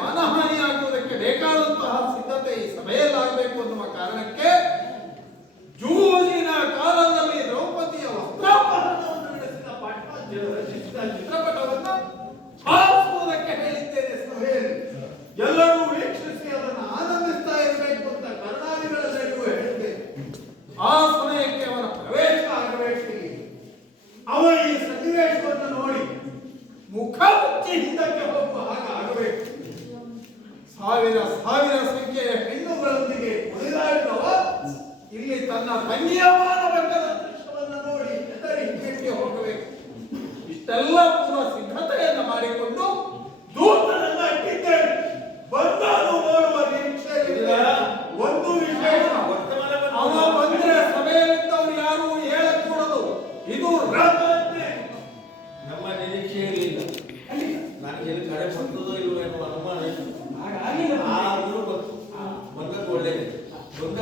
ಮಾನಹಾನಿಯಾಗುವುದಕ್ಕೆ ಬೇಕಾದಂತಹ ಸಿದ್ಧತೆ ಈ ಸಭೆಯಲ್ಲಾಗಬೇಕು ಅನ್ನುವ ಕಾರಣಕ್ಕೆ ಜೂಜಿನ ಕಾಲದಲ್ಲಿ ದ್ರೌಪದಿಯ ವಸ್ತ್ರಾಪಹರಣವನ್ನು ನಡೆಸಿದ ಪಟ್ಟಾಭಿಷೇಕ ರಚಿಸಿದ ಚಿತ್ರಪಟವನ್ನು ಹಾರಿಸುವುದಕ್ಕೆ ಹೇಳಿದ್ದೇನೆ ಸಭೆಯಲ್ಲಿ. ಎಲ್ಲರೂ ವೀಕ್ಷಿಸಿ ಅದನ್ನು ಆನಂದಿಸ್ತಾ ಇರಬೇಕು ಅಂತ ಕರ್ನಾಟಕದಲ್ಲಿಯೂ ಹೇಳಿದ್ದೇನೆ. ಆ ಸಮಯಕ್ಕೆ ಅವರ ಪ್ರವೇಶ ಆಗಬೇಕು. ಅವ ಈ ಸನ್ನಿವೇಶವನ್ನು ನೋಡಿ ಮುಖ ಮುಚ್ಚಿ ಹಿಂದಕ್ಕೆ ಹೋಗುವ ಹಾಗೆ ಆಗಬೇಕು. ಸಾವಿರ ಸಾವಿರ ಸಂಖ್ಯೆಯ ಹೆಣ್ಣುಗಳೊಂದಿಗೆ ಕುಣಿದಾಡಿದವ ಇಲ್ಲಿ ತನ್ನ ತಂಗಿಯ ಮಾನವರ್ಗದ ದೃಶ್ಯವನ್ನು ನೋಡಿ ಹೆದರಿ ಹಿಂದಕ್ಕೆ ಹೋಗಬೇಕು. ಇಷ್ಟೆಲ್ಲ ಪೂರ್ವ ಸಿದ್ಧತೆಯನ್ನು ಮಾಡಿಕೊಂಡು ದೂತರನ್ನ ಇಟ್ಟಿದ್ದೇನೆ. ಬಂದನು ನೋಡುವ ನಿರೀಕ್ಷೆ ಇಲ್ಲ. ಒಂದು ವಿಶೇಷ, ಅವ ಬಂದ್ರೆ ಸಭೆಯಲ್ಲಿದ್ದವರು ಯಾರು ಹೇಳಕೂಡದು. ಇದು ನಮ್ಮ ನಿರೀಕ್ಷೆ ಇರಲಿಲ್ಲ. ನನಗೆ ಎಲ್ಲಿ ಕಡೆ ಬರ್ತದೋ ಇಲ್ವೋ ಎನ್ನುವ ಅನುಮಾನ ಆದರೂ ಬಂದದ್ದು ಒಳ್ಳೆಯದು. ಬಂದ